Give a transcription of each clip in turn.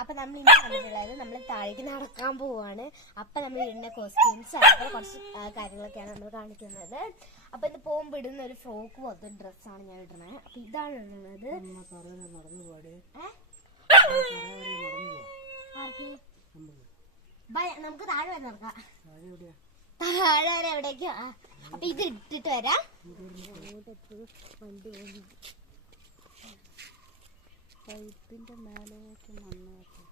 അപ്പൊ നമ്മൾ ഇന്ന് കണ്ടിട്ടുള്ളത് നമ്മൾ താഴേക്ക് നടക്കാൻ പോവാണ്. അപ്പൊ നമ്മൾ ഇടുന്ന കോസ്റ്റ്യൂംസ് അങ്ങനെ കുറച്ച് കാര്യങ്ങളൊക്കെയാണ് നമ്മൾ കാണിക്കുന്നത്. അപ്പൊ ഇത് പോകുമ്പോൾ ഇടുന്ന ഒരു ഫ്രോക്ക് പോലത്തെ ഡ്രസ്സാണ് ഞാൻ ഇടുന്നത് അപ്പൊ ഇതാണ് ഇടുന്നത് നമുക്ക് താഴെ വരെ നടക്കാം. താഴെ വരെ എവിടേക്കാ? അപ്പൊ ഇത് ഇട്ടിട്ട് വരാം. പൈപ്പിന്റെ മേലേക്ക് മണ്ണ് വെക്കും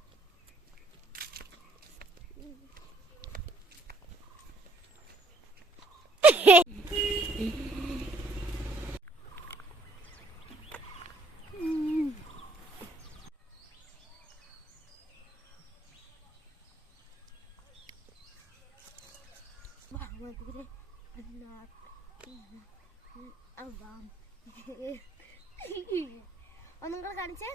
കൂടെ കാണിച്ചേ.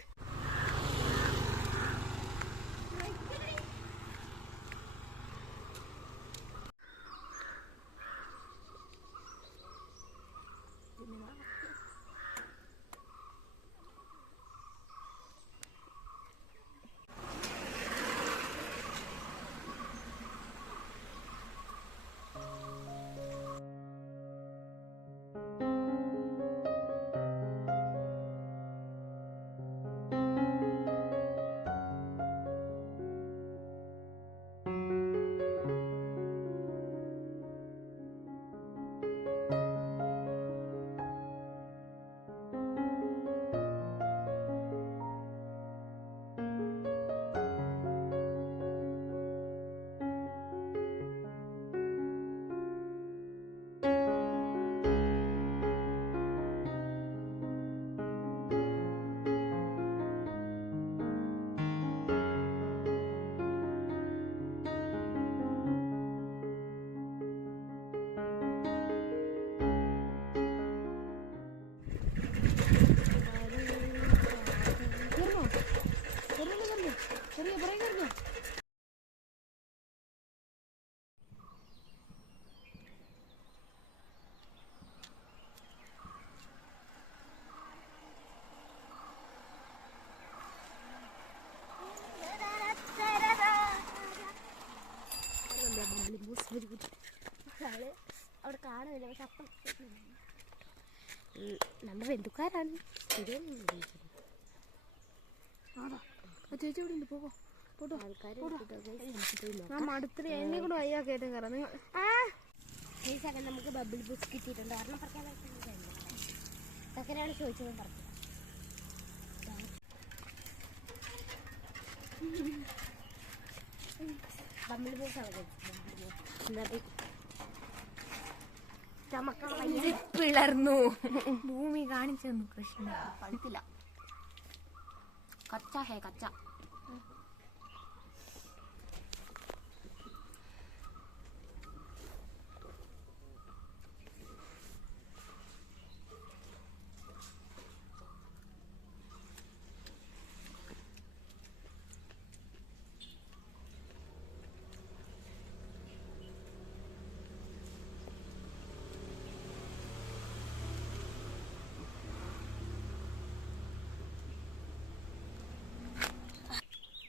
ആൾ അവിടെ കാണുന്നില്ല പക്ഷെ അപ്പം നമ്മുടെ ബന്ധുക്കാരാണ്. ചേച്ചി നമുക്ക് ബബിൾ ബൂസ് കിട്ടിയിട്ടുണ്ട് കാരണം പറയാൻ ചോദിച്ചത് പറഞ്ഞു ബബിൾ ബൂസ് ആണ് പിളർന്നു. ഭൂമി കാണിച്ചു തന്നു കൃഷ്ണ പഴുത്തില്ല. കച്ച ഹേ കച്ച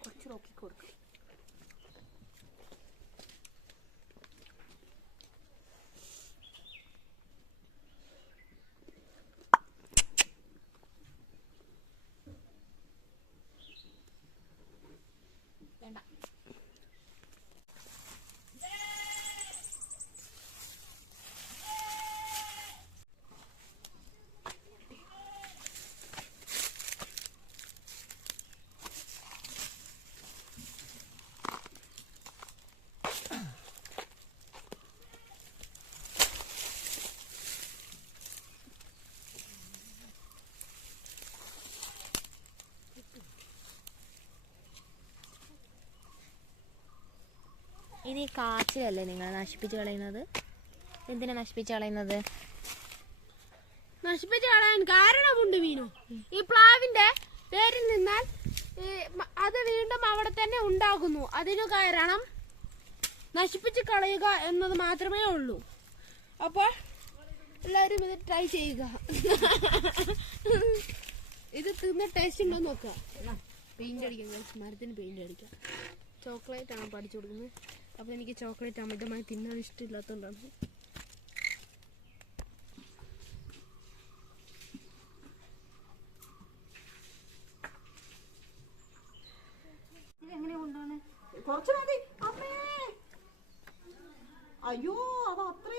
കുറച്ച് നോക്കി കൊടുക്കും വേണ്ട ഇത് ഈ കാച്ചിലല്ലേ നിങ്ങൾ നശിപ്പിച്ച് കളയുന്നത്? എന്തിനാ നശിപ്പിച്ച് കളയുന്നത്? നശിപ്പിച്ച് കളയാൻ കാരണമുണ്ട് മീനു ഈ പ്ലാവിന്റെ പേരിൽ നിന്നാൽ അത് വീണ്ടും അവിടെ തന്നെ ഉണ്ടാകുന്നു. അതിനു കാരണം നശിപ്പിച്ച് കളയുക എന്നത് മാത്രമേ ഉള്ളൂ. അപ്പോൾ എല്ലാവരും ഇത് ട്രൈ ചെയ്യുക. ഇത് തിന്ന് ടേസ്റ്റ് ഉണ്ടോ നോക്കുക. പെയിന്റ് അടിക്കാം. മരത്തിന് പെയിന്റ് അടിക്കാം. ചോക്ലേറ്റ് ആണ് പഠിച്ചു കൊടുക്കുന്നത്? അപ്പൊ എനിക്ക് ചോക്ലേറ്റ് അമിതമായി തിന്നാൻ ഇഷ്ടമില്ലാത്തതുകൊണ്ടാണ് കുറച്ച് മതി. അമ്മേ. അയ്യോ അത് അത്രേ